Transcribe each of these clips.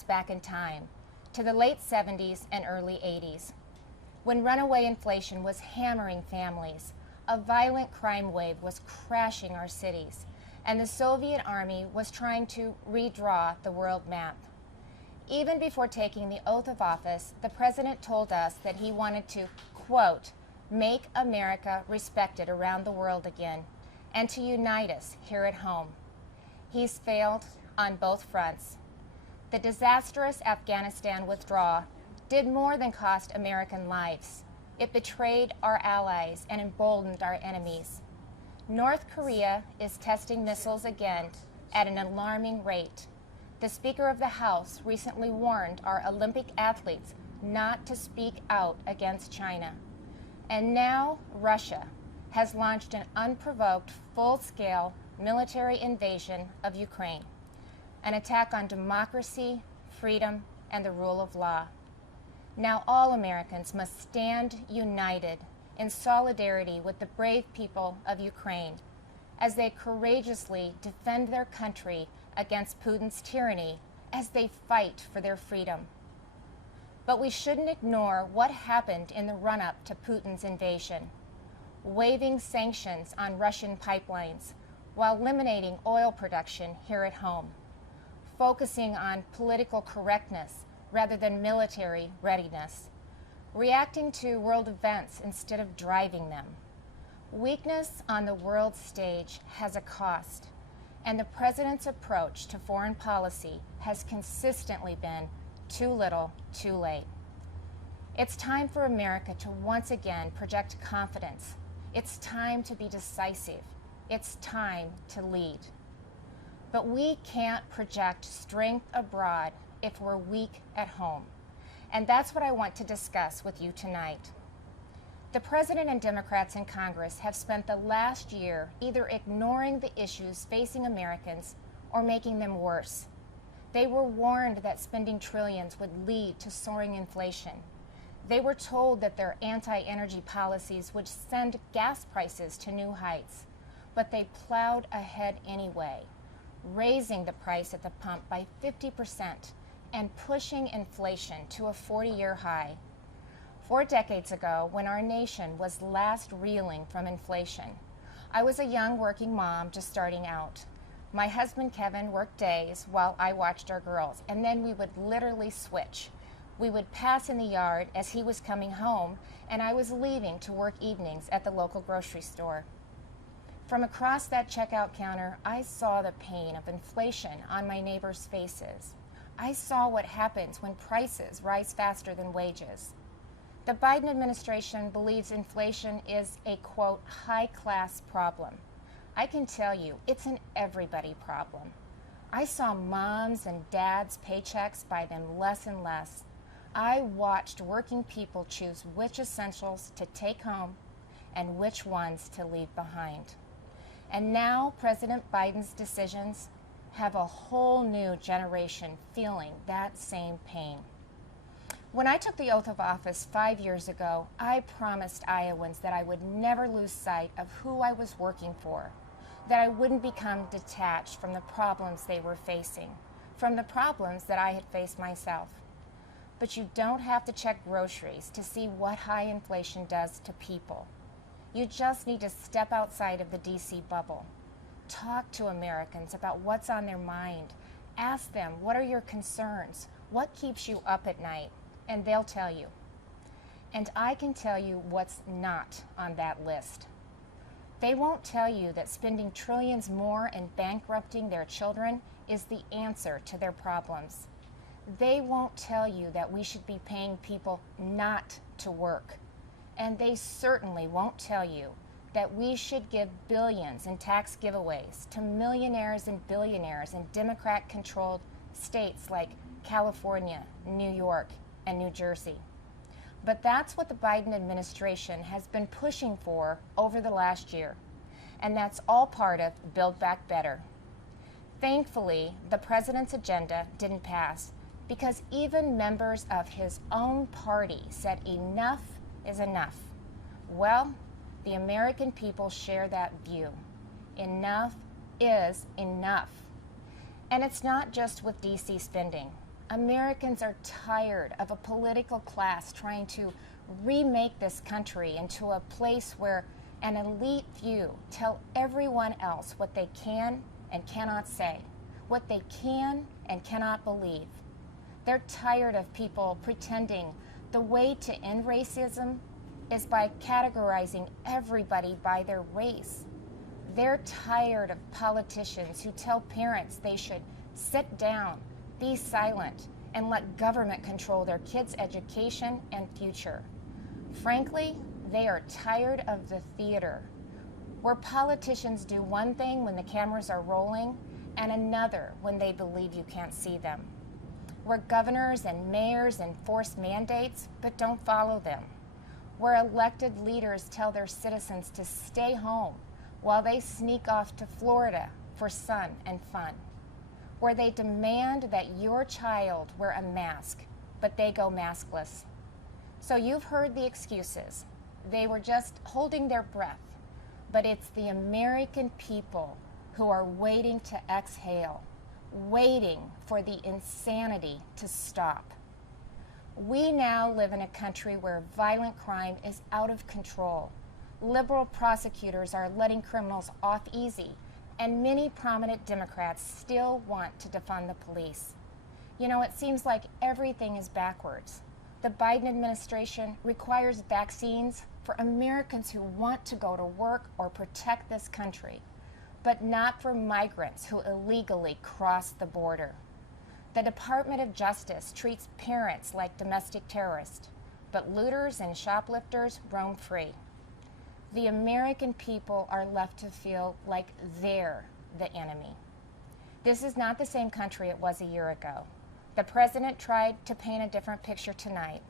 us back in time to the late 70s and early 80s, when runaway inflation was hammering families, a violent crime wave was crashing our cities, and the Soviet Army was trying to redraw the world map. Even before taking the oath of office, the president told us that he wanted to, quote, make America respected around the world again, and to unite us here at home. He's failed on both fronts. The disastrous Afghanistan withdrawal did more than cost American lives. It betrayed our allies and emboldened our enemies. North Korea is testing missiles again at an alarming rate. The Speaker of the House recently warned our Olympic athletes not to speak out against China. And now Russia has launched an unprovoked, full-scale military invasion of Ukraine, an attack on democracy, freedom, and the rule of law. Now all Americans must stand united in solidarity with the brave people of Ukraine as they courageously defend their country against Putin's tyranny as they fight for their freedom. But we shouldn't ignore what happened in the run-up to Putin's invasion, waiving sanctions on Russian pipelines while eliminating oil production here at home, focusing on political correctness rather than military readiness, reacting to world events instead of driving them. Weakness on the world stage has a cost, and the president's approach to foreign policy has consistently been too little, too late. It's time for America to once again project confidence. It's time to be decisive. It's time to lead. But we can't project strength abroad if we're weak at home. And that's what I want to discuss with you tonight. The President and Democrats in Congress have spent the last year either ignoring the issues facing Americans or making them worse. They were warned that spending trillions would lead to soaring inflation. They were told that their anti-energy policies would send gas prices to new heights, but they plowed ahead anyway, raising the price at the pump by 50% and pushing inflation to a 40-year high. 4 decades ago, when our nation was last reeling from inflation, I was a young working mom just starting out. My husband Kevin worked days while I watched our girls, and then we would literally switch. We would pass in the yard as he was coming home, and I was leaving to work evenings at the local grocery store. From across that checkout counter, I saw the pain of inflation on my neighbors' faces. I saw what happens when prices rise faster than wages. The Biden administration believes inflation is a, quote, high-class problem. I can tell you, it's an everybody problem. I saw moms and dads' paychecks buy them less and less. I watched working people choose which essentials to take home and which ones to leave behind. And now President Biden's decisions have a whole new generation feeling that same pain. When I took the oath of office 5 years ago, I promised Iowans that I would never lose sight of who I was working for, that I wouldn't become detached from the problems they were facing, from the problems that I had faced myself. But you don't have to check groceries to see what high inflation does to people. You just need to step outside of the DC bubble. Talk to Americans about what's on their mind. Ask them, what are your concerns? What keeps you up at night? And they'll tell you. And I can tell you what's not on that list. They won't tell you that spending trillions more and bankrupting their children is the answer to their problems. They won't tell you that we should be paying people not to work. And they certainly won't tell you that we should give billions in tax giveaways to millionaires and billionaires in Democrat-controlled states like California, New York, and New Jersey. But that's what the Biden administration has been pushing for over the last year, and that's all part of Build Back Better. Thankfully, the president's agenda didn't pass because even members of his own party said enough is enough. Well, the American people share that view. Enough is enough. And it's not just with DC spending. Americans are tired of a political class trying to remake this country into a place where an elite few tell everyone else what they can and cannot say, what they can and cannot believe. They're tired of people pretending the way to end racism is by categorizing everybody by their race. They're tired of politicians who tell parents they should sit down, be silent, and let government control their kids' education and future. Frankly, they are tired of the theater, where politicians do one thing when the cameras are rolling and another when they believe you can't see them, where governors and mayors enforce mandates but don't follow them, where elected leaders tell their citizens to stay home while they sneak off to Florida for sun and fun, where they demand that your child wear a mask, but they go maskless. So you've heard the excuses. They were just holding their breath, but it's the American people who are waiting to exhale, waiting for the insanity to stop. We now live in a country where violent crime is out of control. Liberal prosecutors are letting criminals off easy, and many prominent Democrats still want to defund the police. You know, it seems like everything is backwards. The Biden administration requires vaccines for Americans who want to go to work or protect this country, but not for migrants who illegally cross the border. The Department of Justice treats parents like domestic terrorists, but looters and shoplifters roam free. The American people are left to feel like they're the enemy. This is not the same country it was a year ago. The president tried to paint a different picture tonight,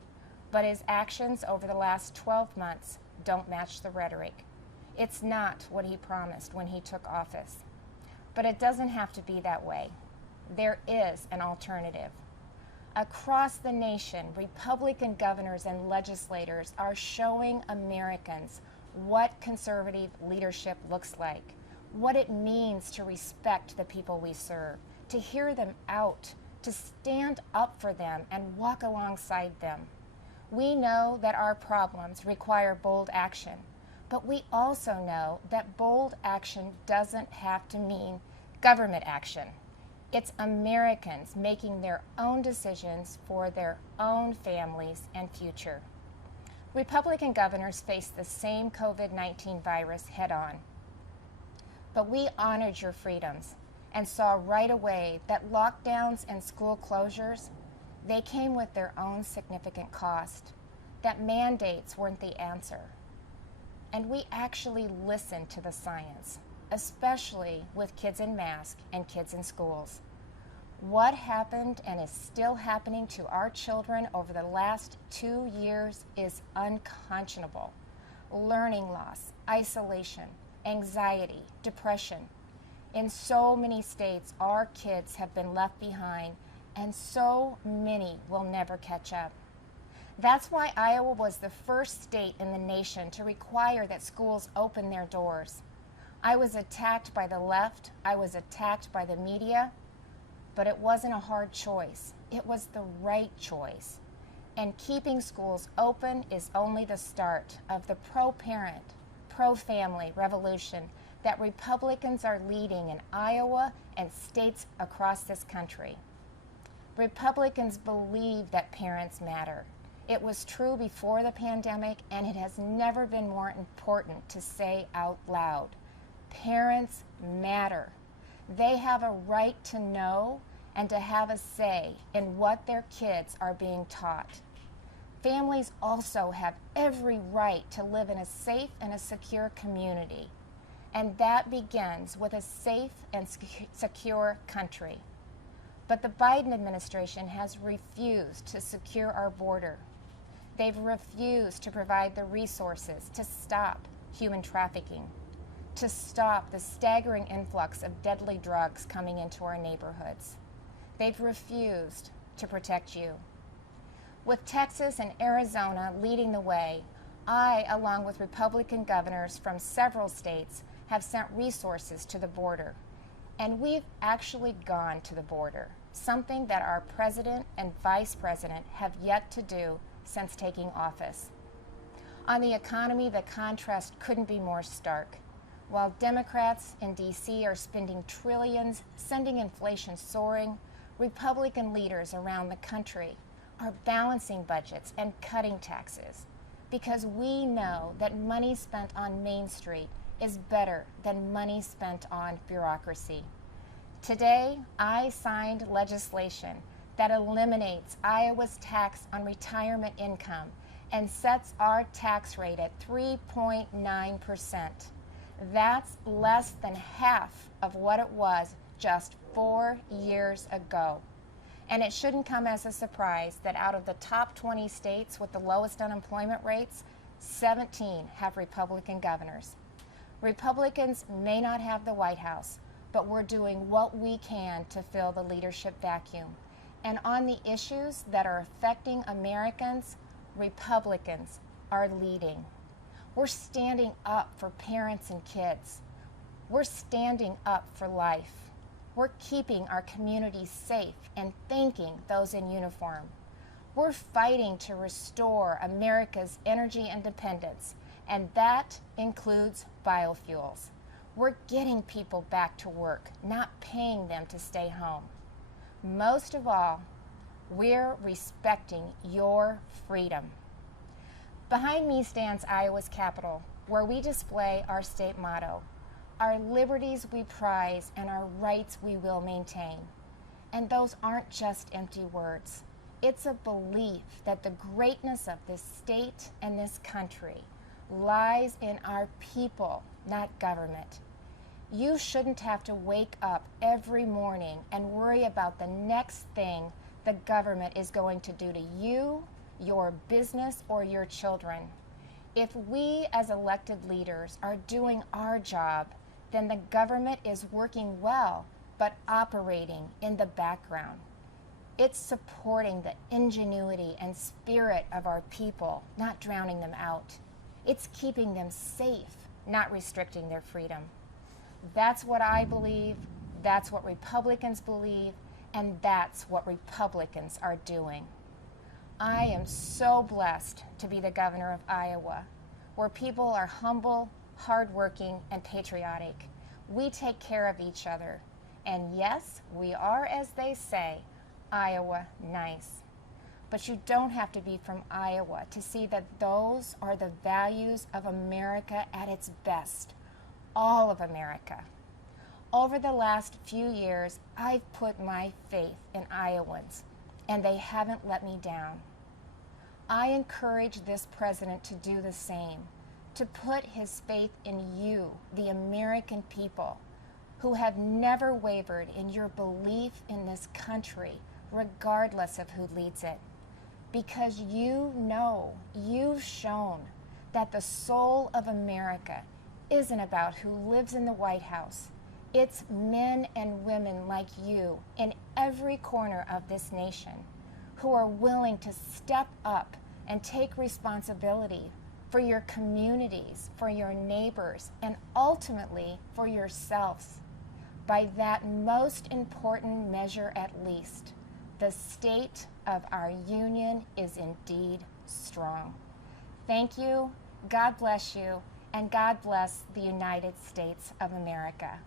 but his actions over the last 12 months don't match the rhetoric. It's not what he promised when he took office. But it doesn't have to be that way. There is an alternative. Across the nation, Republican governors and legislators are showing Americans what conservative leadership looks like, what it means to respect the people we serve, to hear them out, to stand up for them and walk alongside them. We know that our problems require bold action, but we also know that bold action doesn't have to mean government action. It's Americans making their own decisions for their own families and future. Republican governors face the same COVID-19 virus head-on. But we honored your freedoms and saw right away that lockdowns and school closures, they came with their own significant cost, that mandates weren't the answer. And we actually listened to the science, especially with kids in masks and kids in schools. What happened and is still happening to our children over the last 2 years is unconscionable. Learning loss, isolation, anxiety, depression. In so many states, our kids have been left behind, and so many will never catch up. That's why Iowa was the first state in the nation to require that schools open their doors. I was attacked by the left, I was attacked by the media, but it wasn't a hard choice. It was the right choice. And keeping schools open is only the start of the pro-parent, pro-family revolution that Republicans are leading in Iowa and states across this country. Republicans believe that parents matter. It was true before the pandemic, and it has never been more important to say out loud. Parents matter. They have a right to know and to have a say in what their kids are being taught. Families also have every right to live in a safe and a secure community, and that begins with a safe and secure country. But the Biden administration has refused to secure our border. They've refused to provide the resources to stop human trafficking, to stop the staggering influx of deadly drugs coming into our neighborhoods. They've refused to protect you. With Texas and Arizona leading the way, I, along with Republican governors from several states, have sent resources to the border. And we've actually gone to the border. something that our president and vice president have yet to do since taking office. On the economy, the contrast couldn't be more stark. While Democrats in D.C. are spending trillions, sending inflation soaring, Republican leaders around the country are balancing budgets and cutting taxes, because we know that money spent on Main Street is better than money spent on bureaucracy. Today, I signed legislation that eliminates Iowa's tax on retirement income and sets our tax rate at 3.9%. That's less than half of what it was just 4 years ago. And it shouldn't come as a surprise that out of the top 20 states with the lowest unemployment rates, 17 have Republican governors. Republicans may not have the White House, but we're doing what we can to fill the leadership vacuum. And on the issues that are affecting Americans, Republicans are leading. We're standing up for parents and kids. We're standing up for life. We're keeping our communities safe and thanking those in uniform. We're fighting to restore America's energy independence, and that includes biofuels. We're getting people back to work, not paying them to stay home. Most of all, we're respecting your freedom. Behind me stands Iowa's Capitol, where we display our state motto, our liberties we prize and our rights we will maintain. And those aren't just empty words. It's a belief that the greatness of this state and this country lies in our people, not government. You shouldn't have to wake up every morning and worry about the next thing the government is going to do to you, your business, or your children. If we as elected leaders are doing our job, then the government is working well, but operating in the background. It's supporting the ingenuity and spirit of our people, not drowning them out. It's keeping them safe, not restricting their freedom. That's what I believe, that's what Republicans believe, and that's what Republicans are doing. I am so blessed to be the governor of Iowa, where people are humble, hardworking, and patriotic. We take care of each other. And yes, we are, as they say, Iowa nice. But you don't have to be from Iowa to see that those are the values of America at its best. All of America. Over the last few years, I've put my faith in Iowans, and they haven't let me down. I encourage this president to do the same, to put his faith in you, the American people, who have never wavered in your belief in this country, regardless of who leads it. Because you know, you've shown that the soul of America isn't about who lives in the White House. It's men and women like you in every corner of this nation who are willing to step up and take responsibility for your communities, for your neighbors, and ultimately for yourselves. By that most important measure at least, the state of our union is indeed strong. Thank you, God bless you, and God bless the United States of America.